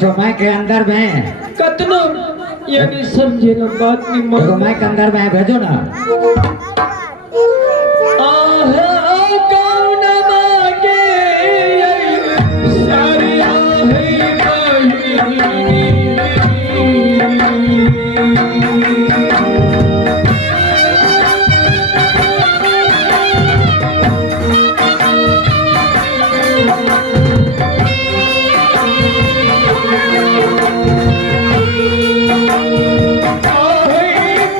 जो मैं के अंदर में कतनो यानी समझे ना बात नहीं मान जो मैं के अंदर में भेजो ना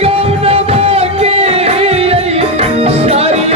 कौन मांगे सारी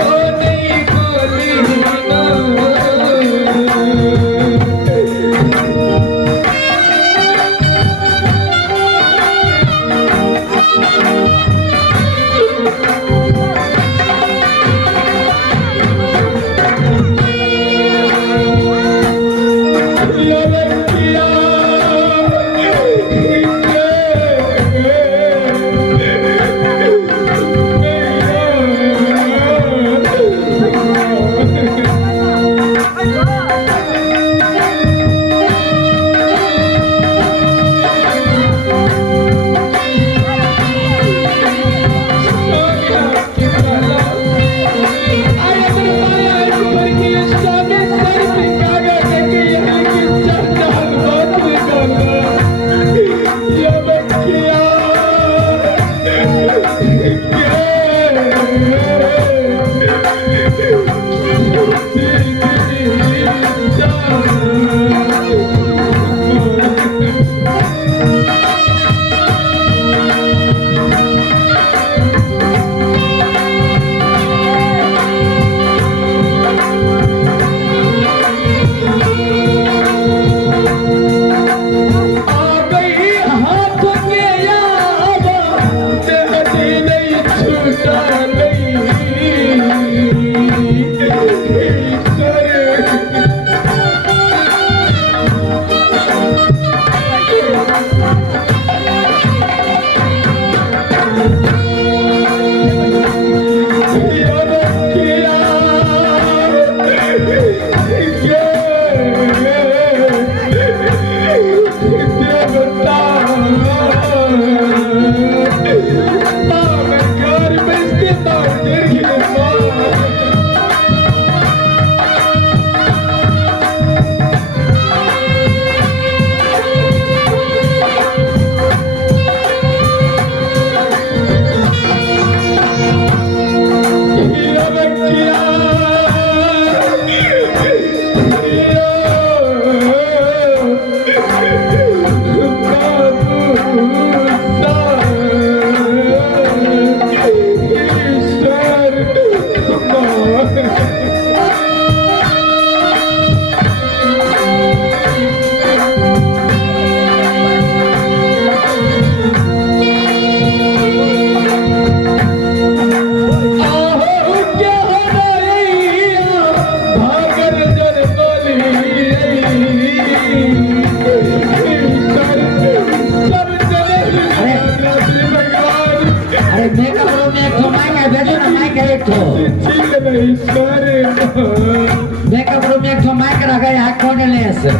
Makeup room एक ठो माइक रखा है हाथ खोने ले ऐसे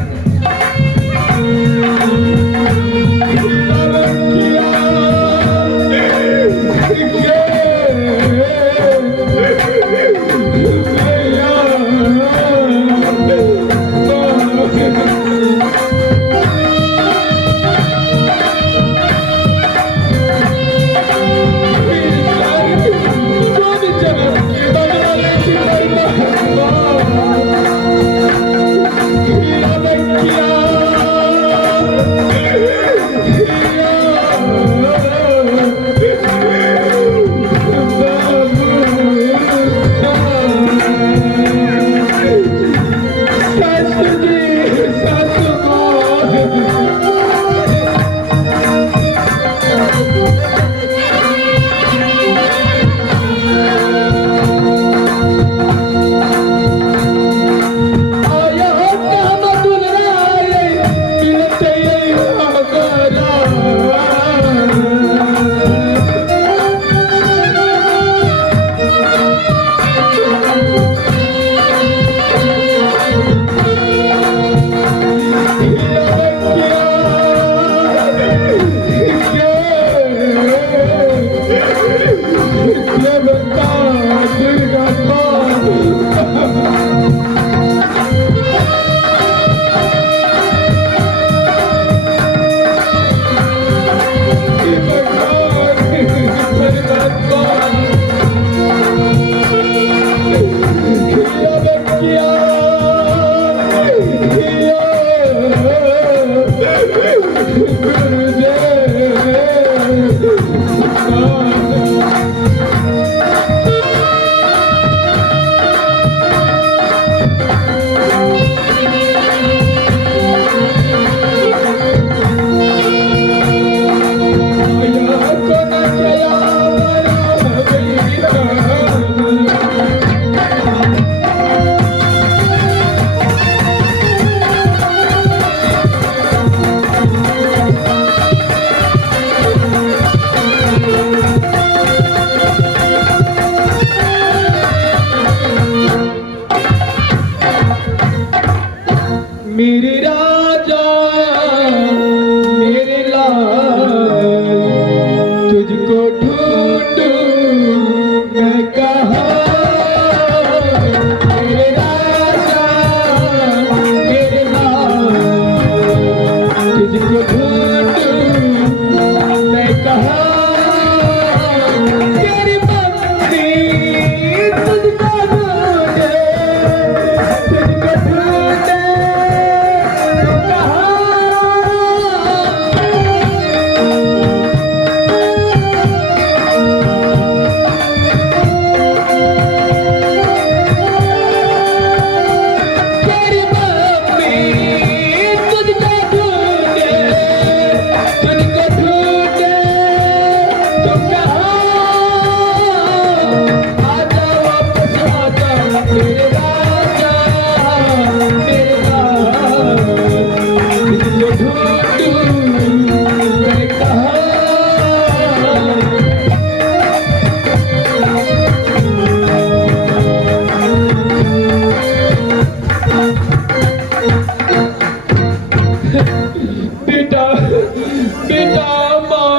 बेटा बेटा माँ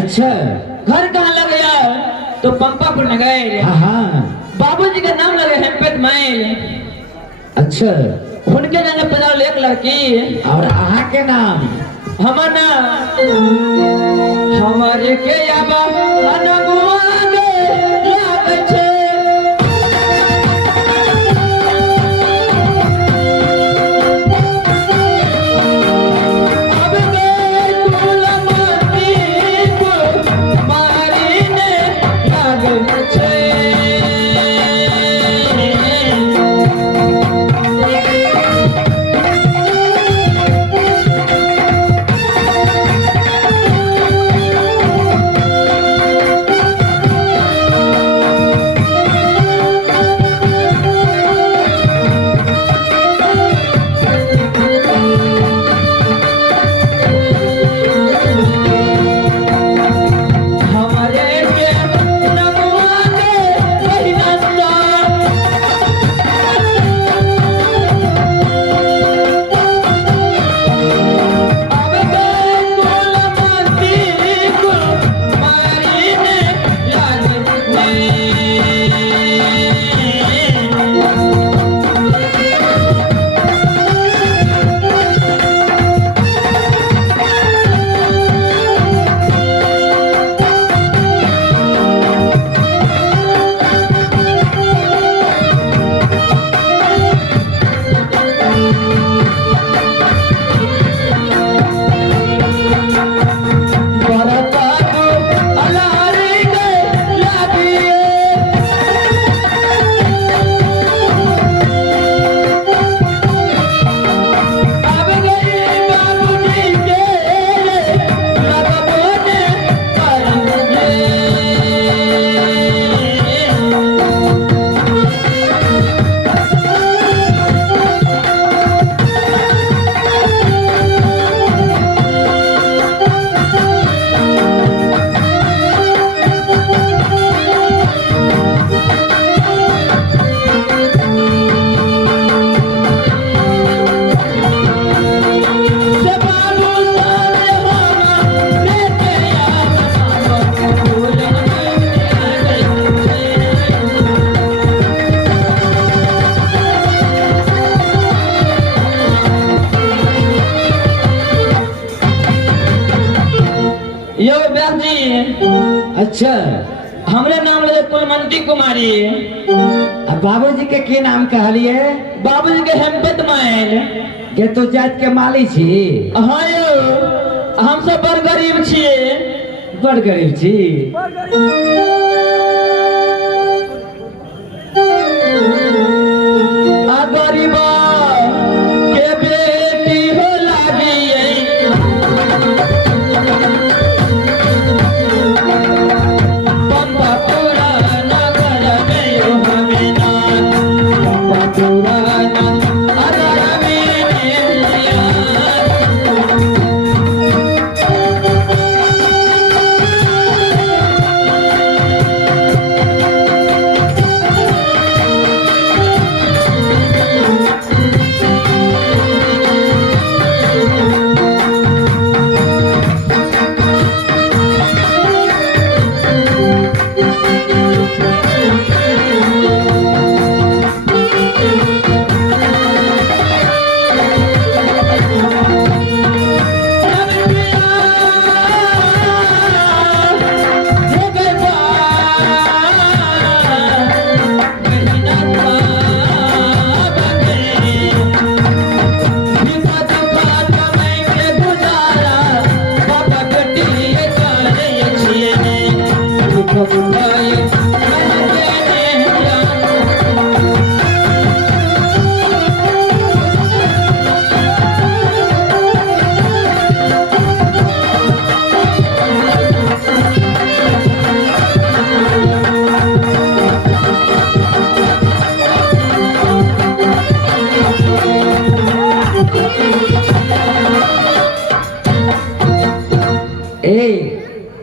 अच्छा घर कहाँ लग गया तो पंपापुर न गए। हाँ हाँ बाबूजी का नाम लगे हेमपेत मैल। अच्छा उनके नाम पता एक लड़की और अहाँ के नाम हमारा हमारे के याबा अनगुआ गे लागे छे। अब गए कुलमती कुमारी ने लागे छे। अच्छा हमरे नाम ले कुलमंती कुमारी। अब बाबूजी के नाम कहलिए? बाबूजी के हेमपत मायल। के तो जात के माली छी? हाँ यो, हम सब बड़ गरीब छिए। बड़ गरीब छी? आ गरीबा के बेटी हो लागिए, पंपा पुराना घर में यो हमें ना, पंपा पुराना अगर में लिया।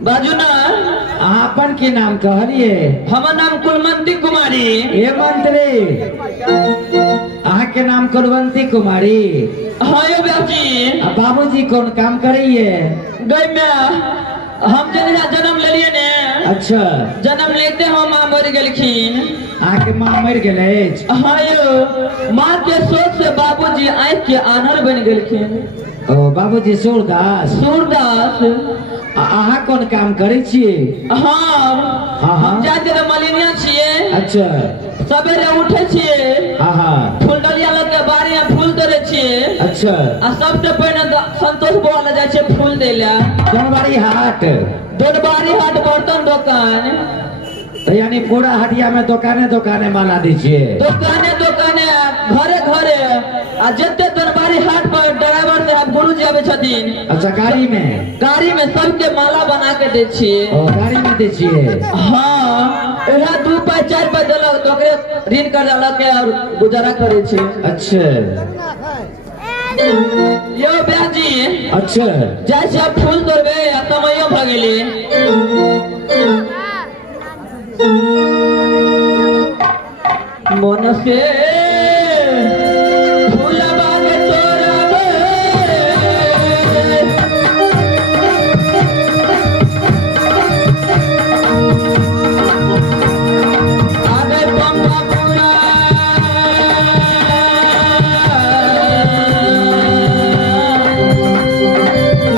बाजू ना, आपन के नाम कहलिए? हमर नाम कुलमंती कुमारी। ए मंत्री, अहाँ के नाम कुलवंती कुमारी? हाँ यो बाबूजी। बाबूजी कौन काम करिए? गई में हम जन्म ले लिए ने। अच्छा, जन्म लेते हम माँ मर गलखिन। आके माँ मर गए? हाँ यो, माँ के शोक से बाबूजी आँख के आन्हर बन गलखिन। ओ बाबूजी सूरदास? सूरदास। अहाँ कौन काम करे छिए? हाँ हाँ जाके तो मलिनिया छिए। अच्छा, सवेरे उठे छिए, हाँ फूल डलिया लग के बाड़ी में फूल तोड़े छिए। अच्छा, आ सबसे पहले संतोष बुआ ले जाए छे फूल देला। दोनबारी हाट? दोनबारी हाट बर्तन दुकान। तो यानी पूरा हटिया में दुकाने दुकाने माला दीजिए? दुकाने दुकाने घरे घरे आ जते दोनबारी हाट पर ड्राइवर साहब गुरुजी आवे छथिन। अच्छा, गाड़ी में? गाड़ी में सबके माला बना के दे छिए। ओ गाड़ी में दीजिए? हाँ, एहा 2 पाई 4 पाई देलक तो ओकरे ऋण कर्जा लग के और गुजारा करे छे। अच्छा यो ब्याजी, अच्छा, जैसे आप फूल तोड़बे आ समयो भ गेली। मन से फूलबा के तोड़बे, आगे पंपा पुराना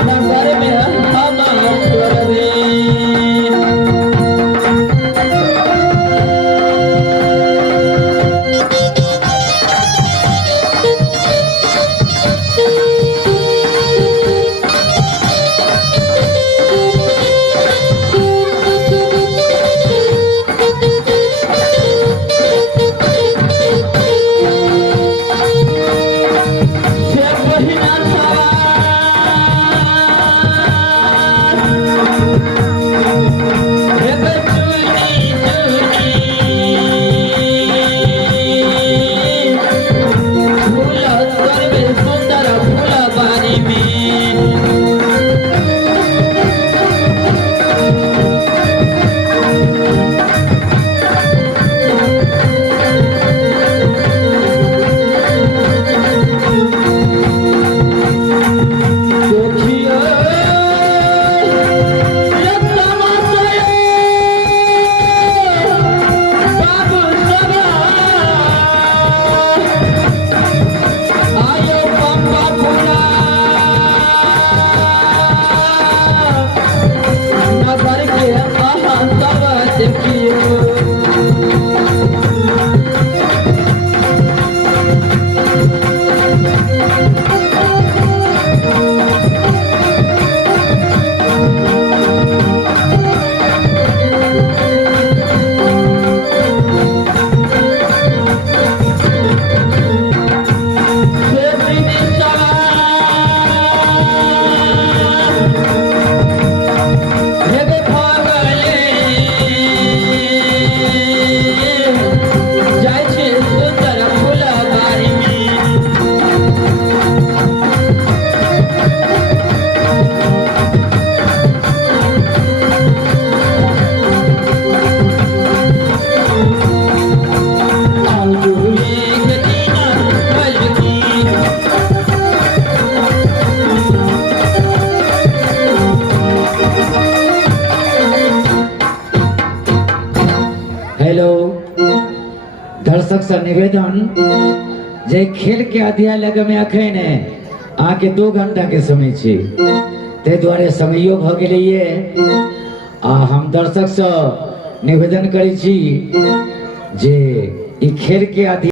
नगर में हम तोड़बे। हेलो दर्शक से निवेदन जे खेल के अध्याय लगे में अखन आके 2 घंटा के समय छे ते द्वारे समयो भ गेलैये आ हम दर्शक से निवेदन करै छी जे ई खेल के अध्याय